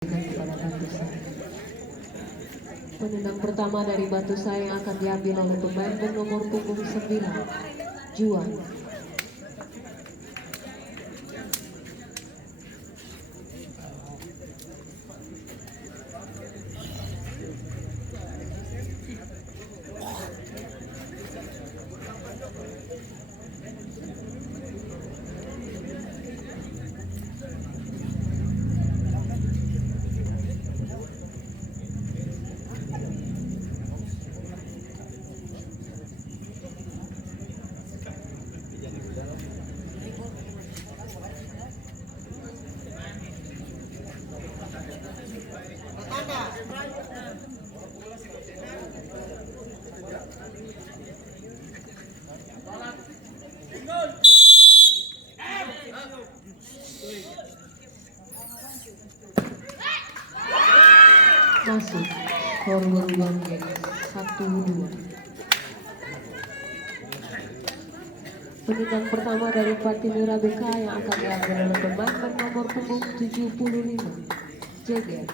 kepada Batu Sai. Penendang pertama dari Batu Sai yang akan diambil oleh pemain bernomor punggung 9, Juan. Masuk skor berubah menjadi 1-2. Penendang pertama dari Patimura BK yang akan diambil oleh pemain bernomor punggung 75, Jeger.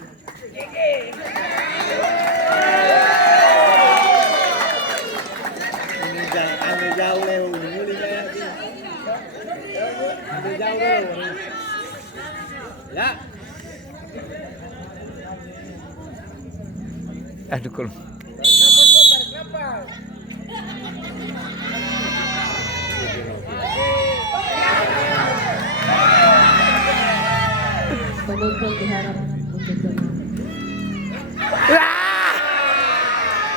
Jauh lewat ya. Aduh kalau Penonton diharap untuk tenang.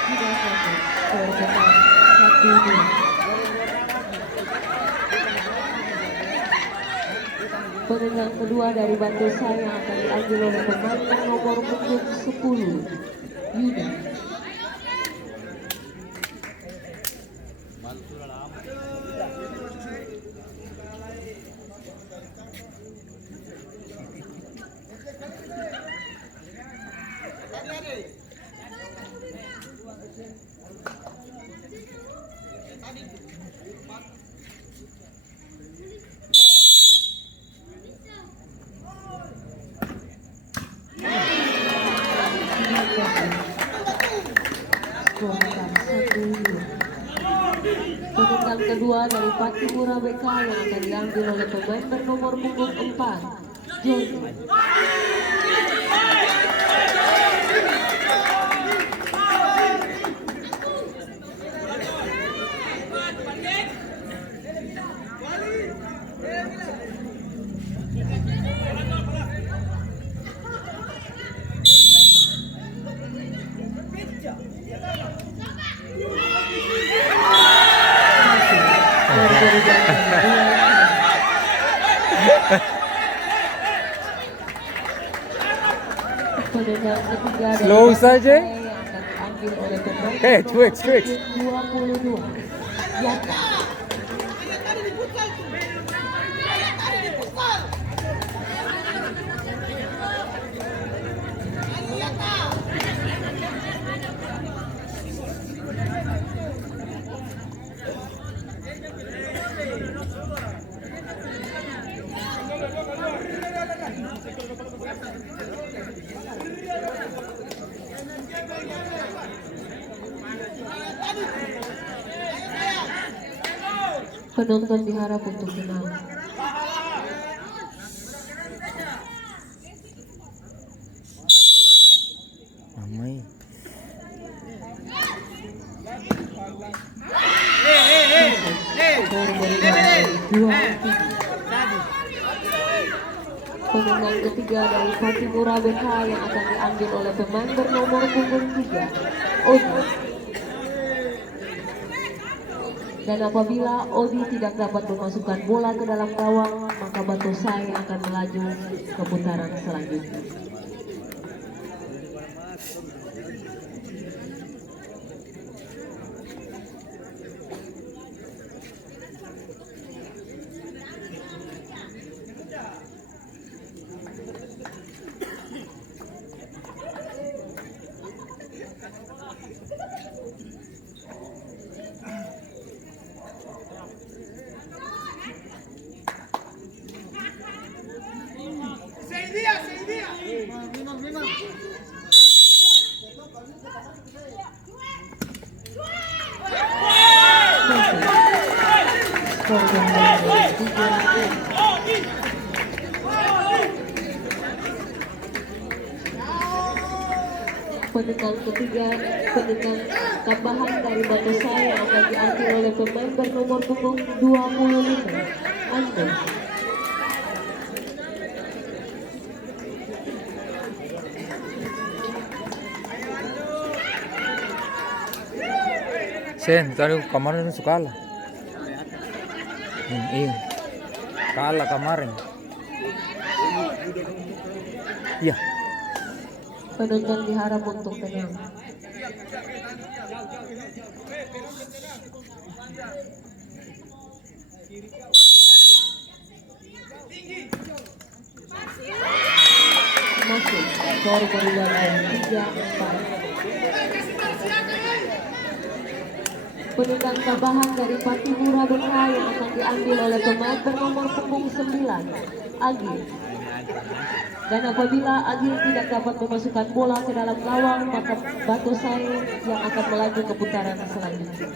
Tidak satu, skor tetap 1-2. Penendang kedua dari Batu Sai yang akan diambil oleh pemain nomor punggung 10, Yuda. Penendang kedua dari Patimura BK yang akan diambil oleh pemain bernomor punggung 4, Joni. Penendang ketiga dari Slow Batu saja. Sai yang akan diambil oleh pemain Twitch. 22, Yata. Penonton diharap untuk tenang. Ramai. Skor berubah menjadi 2-3. Penendang ketiga dari Patimura BK yang akan diambil oleh pemain bernomor punggung 3, Odi. Dan apabila Odi tidak dapat memasukkan bola ke dalam gawang, maka Batu Sai akan melaju ke putaran selanjutnya. skor menjadi 3. Penendang ketiga, penendang tambahan dari Batu Saya akan diambil oleh pemain bernomor punggung 25, Ando. Sen, tadi kemarin itu kalah. Iya. Kalah kemarin. Iya. Penonton diharap untuk tenang. Masuk, skor berubah 3-4. Penendang tambahan dari Patipura Bekah yang akan diambil oleh pemain bernomor punggung 9, Agi. Dan apabila Agi tidak dapat memasukkan bola ke dalam gawang, maka Batu Saya yang akan melaju ke putaran selanjutnya.